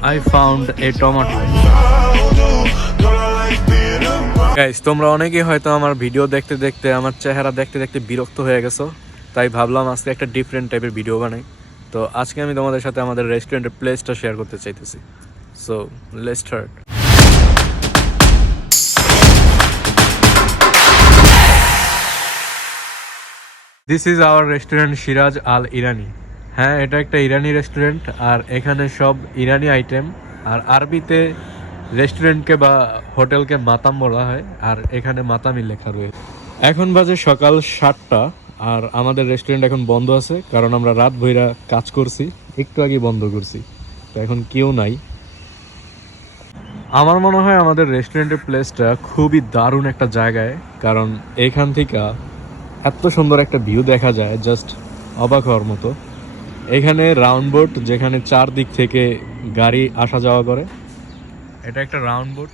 I found a tomato. Guys, তোমরা অনেকেই হয়তো আমার ভিডিও দেখতে দেখতে আমার চেহারা দেখতে দেখতে বিরক্ত হয়ে গেছো, তাই ভাবলাম আজকে একটা ডিফারেন্ট টাইপের ভিডিও বানাই। তো আজকে আমি তোমাদের সাথে আমাদের রেস্টুরেন্টের প্লেসটা শেয়ার করতে চাইতেছি। So let's start. This is our restaurant Siraj Al Irani. হ্যাঁ, এটা একটা ইরানি রেস্টুরেন্ট, আর এখানে সব ইরানি আইটেম। আর আরবিতে রেস্টুরেন্টকে বা হোটেলকে মাতাম বলা হয়, আর এখানে মাতামি লেখা রয়েছে। এখন বাজে সকাল 7টা, আর আমাদের রেস্টুরেন্ট এখন বন্ধ আছে, কারণ আমরা রাত ভইরা কাজ করছি, একটু আগে বন্ধ করছি, তো এখন কেউ নাই। আমার মনে হয় আমাদের রেস্টুরেন্টের প্লেসটা খুবই দারুণ একটা জায়গায়, কারণ এখান থেকে এত সুন্দর একটা ভিউ দেখা যায়, জাস্ট অবাক হওয়ার মতো। এখানে রাউন্ড বোট, যেখানে চারদিক থেকে গাড়ি আসা যাওয়া করে, এটা একটা রাউন্ড বোট।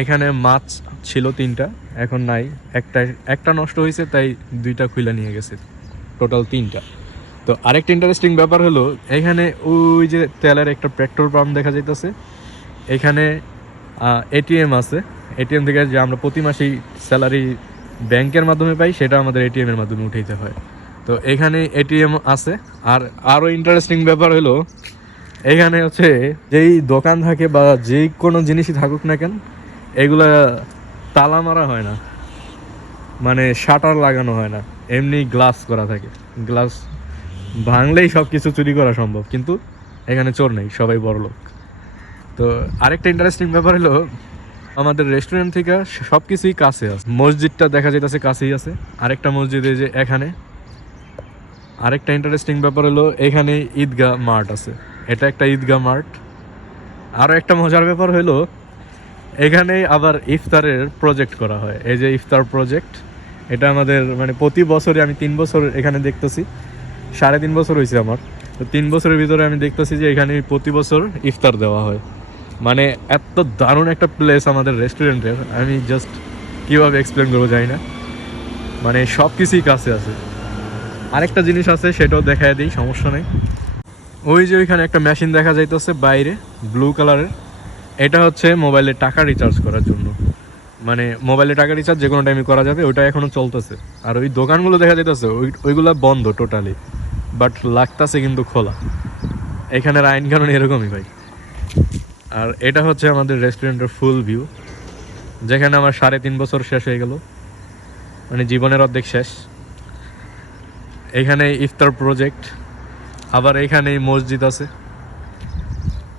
এখানে মাছ ছিল 3টা, এখন নাই, একটা নষ্ট হয়েছে, তাই 2টা খুলে নিয়ে গেছে, টোটাল 3টা। তো আরেকটা ইন্টারেস্টিং ব্যাপার হলো, এখানে ওই যে তেলের একটা পেট্রোল পাম্প দেখা যাইতেছে, এখানে এটিএম আছে। এটিএম থেকে যে আমরা প্রতি মাসেই স্যালারি ব্যাংকের মাধ্যমে পাই, সেটা আমাদের এটিএমের মাধ্যমে উঠাইতে হয়। তো এখানে এটিএম আছে। আর আরও ইন্টারেস্টিং ব্যাপার হলো, এখানে হচ্ছে যেই দোকান থাকে বা যে কোনো জিনিসই থাকুক না কেন, এগুলা তালা মারা হয় না, মানে শাটার লাগানো হয় না, এমনি গ্লাস করা থাকে। গ্লাস ভাঙলেই সব কিছু চুরি করা সম্ভব, কিন্তু এখানে চোর নেই, সবাই বড়লোক। তো আরেকটা ইন্টারেস্টিং ব্যাপার হলো, আমাদের রেস্টুরেন্ট থেকে সব কিছুই কাছে আছে। মসজিদটা দেখা যাইতেছে কাছেই আছে, আরেকটা মসজিদ এই যে এখানে। আরেকটা ইন্টারেস্টিং ব্যাপার হলো, এখানে ঈদগাহ মাঠ আছে, এটা একটা ঈদগাহ মাঠ। আরও একটা মজার ব্যাপার হলো, এখানে আবার ইফতারের প্রজেক্ট করা হয়। এই যে ইফতার প্রজেক্ট, এটা আমাদের মানে প্রতি বছরই, আমি 3 বছর এখানে দেখতেছি, 3.5 বছর হয়েছে আমার। তো 3 বছরের ভিতরে আমি দেখতেছি যে এখানে প্রতি বছর ইফতার দেওয়া হয়। মানে এত দারুণ একটা প্লেস আমাদের রেস্টুরেন্টের, আমি জাস্ট কীভাবে এক্সপ্লেন করবো জানি না, মানে সব কিছুই কাছে আছে। আরেকটা জিনিস আছে, সেটাও দেখায় দিই, সমস্যা নেই। ওই যে ওইখানে একটা মেশিন দেখা যাইতেছে বাইরে, ব্লু কালারের, এটা হচ্ছে মোবাইলে টাকা রিচার্জ করার জন্য। মানে মোবাইলে টাকা রিচার্জ যে কোনো টাইমে করা যাবে, ওইটা এখনও চলতেছে। আর ওই দোকানগুলো দেখা যাইতেছে, ওইগুলো বন্ধ টোটালি, বাট লাগতেছে কিন্তু খোলা। এখানের আইন কানুন এরকমই ভাই। আর এটা হচ্ছে আমাদের রেস্টুরেন্টের ফুল ভিউ, যেখানে আমার 3.5 বছর শেষ হয়ে গেল, মানে জীবনের অর্ধেক শেষ। এখানে ইফতার প্রজেক্ট, আবার এখানে মসজিদ আছে।